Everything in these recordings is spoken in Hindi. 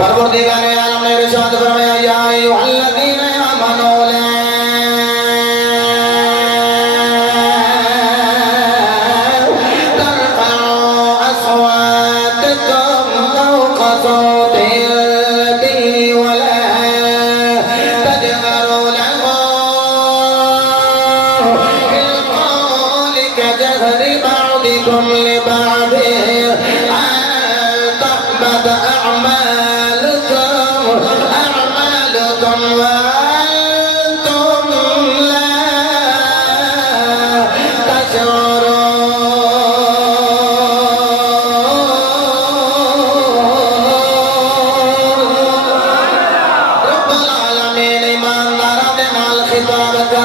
परवरदिगार आलम ने इरशाद फरमाया या अय्युहल्लज़ीना आमनू ला तरफअू अस्वातकुम फौqa सौतिल नबी वला तजहरू लहू बिल क़ौलि कजहरि बअदिकुम लिबअदिन तहबत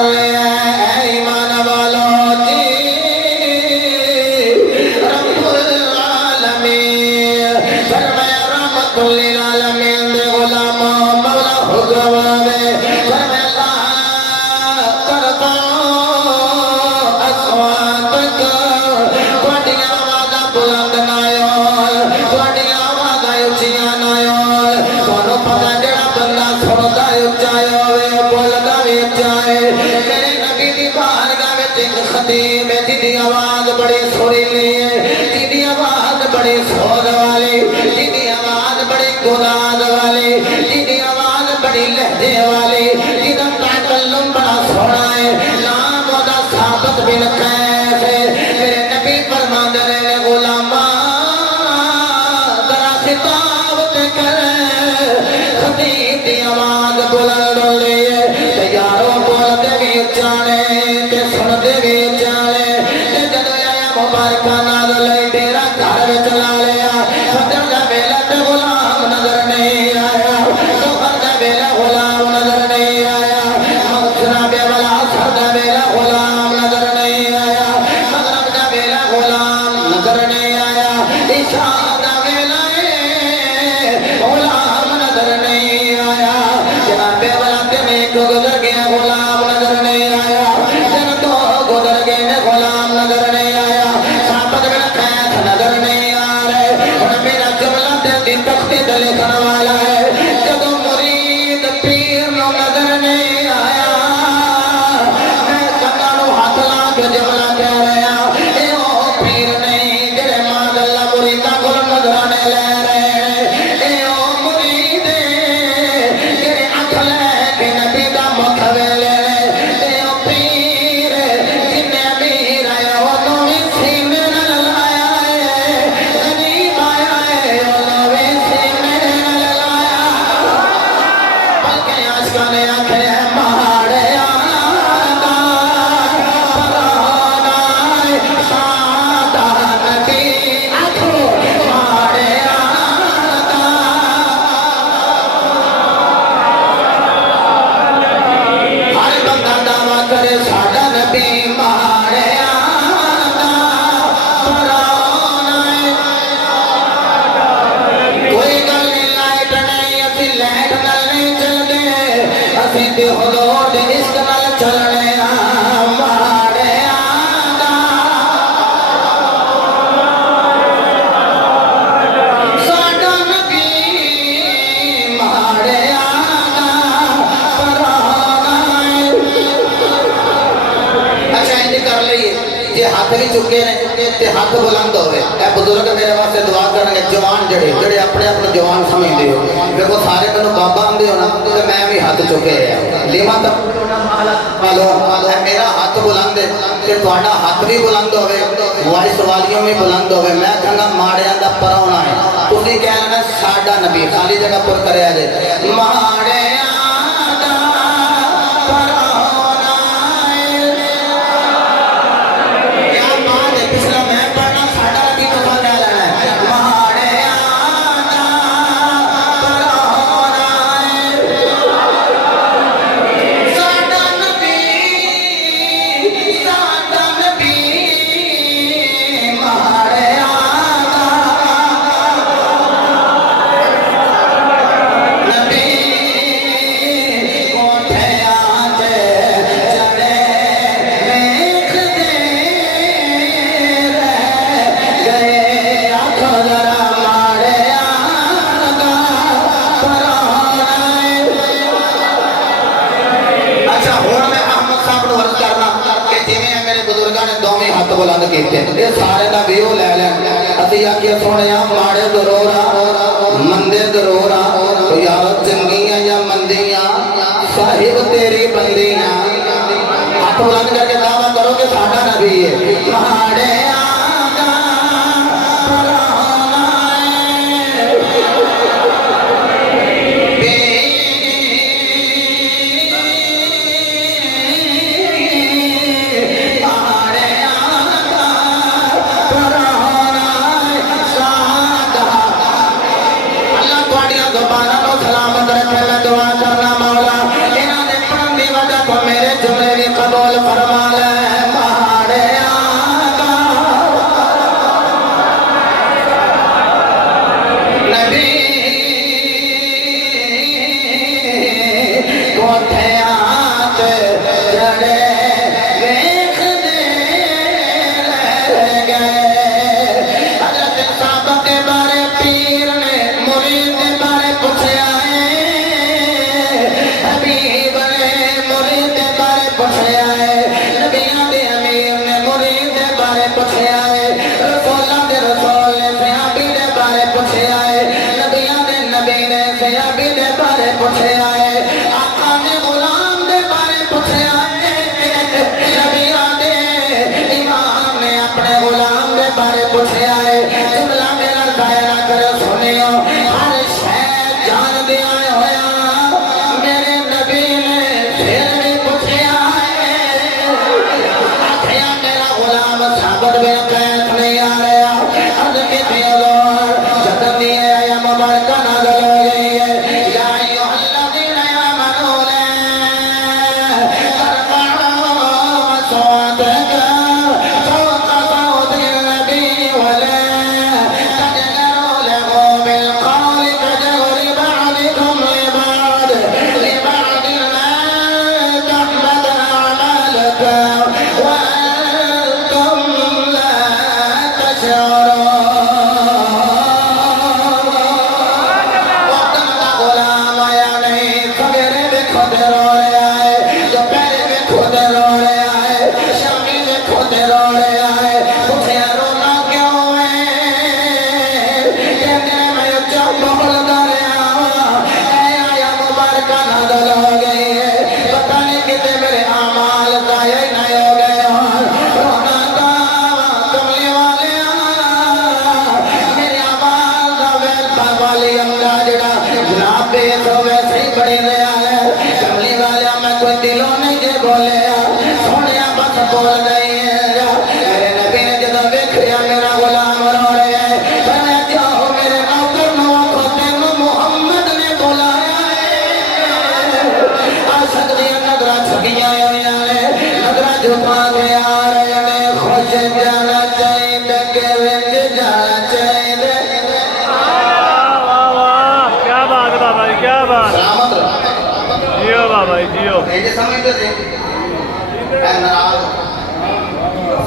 आवाज बड़ी सुरीली है, जिदी आवाज बड़ी सोद वाली, जिदी आवाज बड़ी गुदाद वाली, जिदी आवाज बड़ी लहजे वाली, जिदा तकल्लुम बड़ा सोना है, नाम ओदा साबित बिन कैफ है। मेरे नबी फरमाते ने गुलामा जरा खिताब ते कर, खतीब दी आवाज बुलंद हो रही है, ते यारों बोलते भी जाने ते सुनते भी जाने। मुबारका नाल लई तेरा घर में चला लिया, फजर दा वेला ते गुलाम नजर नहीं आया, दोपहर दा वेला गुलाम नजर नहीं आया, मगरिब दा वेला असर दा वेला गुलाम नजर नहीं आया, मगरिब दा वेला गुलाम नजर नहीं आया, इशा दा वेला गुलाम नजर नहीं आया। जनाबे वाला ते में गुजर गया गुलाम नजर नहीं आया, जन तो गुजर गए गुलाम नजर नहीं आया, नजर नहीं आ रहे। और मेरा जुमला दिल तख्ते दले करने वाला है, जब मुरीद पीर नो नजर नहीं आया, मैं कंगारू हाथ ला के जुमला कह रहा, ए ओ पीर नहीं जेड़े मादल्ला मुरीदा को नजराने ले रहे, ए ओ मुरीद जेड़े अख लेके नबी दा मुख वेले, ए ओ पीर जिन्ने अमीर आया वो तो भी सीने हाथ भी चुके ने ते हाथ बुलंद होवे। ए बुजुर्ग मेरे वास्ते दुआ करनगे, जवान जड़े जड़े अपने आप जवान समझते हो, देखो सारे मैनू बाबा आंदे हो ना, तो मैं भी हाथ चुके लेवा तक मेरा हाथ बुलंद है, तुहाडा हाथ भी बुलंद होवे, वॉइस वालियों भी बुलंद होवे। मैं कहना माड़ियां दा पराउणा है, तुसी कह लेना साडा नबी, खाली जगह पर करया जे माड़ियां दा पराउणा। Nabi बुलंद कीते ये सारे का व्यू लै लैन असीं आखिए सोने माड़े जरूर आ मंदे जरूर आ तो यार चंगियां या मंदियां साहिब तेरी बंदियां हाथ बुलंद करके दावा करो कि साडा नबी है माड़े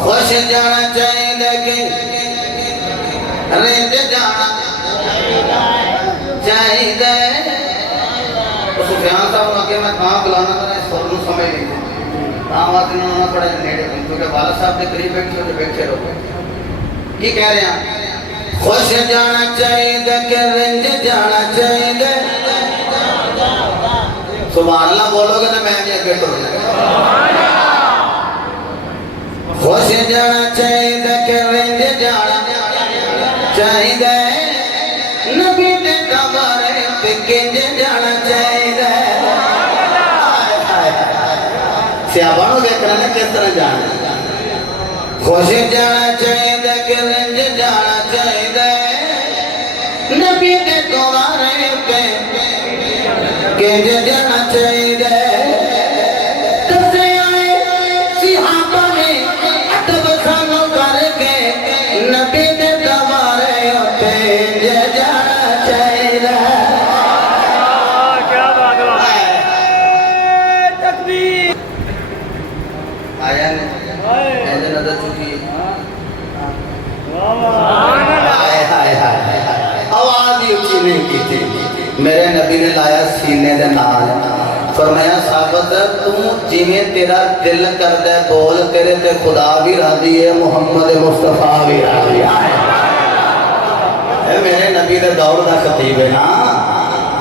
खुश जाना चाहिए कि रेंज जाना चाहिए सुफियान साहब अगे मैं कहाँ बुलाना था इस सुर को समझ नहीं कहाँ बात इन्होंने थोड़ा नेड़े क्योंकि वाला साहब के करीब बैठे तो बैठे रहो की कह रहे हैं खुश जाना चाहिए कि रेंज जाना चाहिए सुभान अल्लाह बोलोगे तो मैं भी अगे टूरूंगा खुश जाना चाहिए कि रेंज जाना चाहिए नबी दे कमरे पे किंज जाना चाहिए सियाबानों देखना ने किस तरह जाना खुश जाना चाहिए कि रेंज जाना चाहिए नबी दे कमरे पे किंज जाना चाहिए मेरे नबी ने लाया सीने दे नाल फरमाया लफ्ज तू जिवें तेरा दिल करदा है बोल, तेरे ते खुदा भी राजी है, मुहम्मद मुस्तफा भी राजी है। मेरे नबी दे दौर दा खतीब है ना,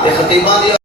ते खतीबां दी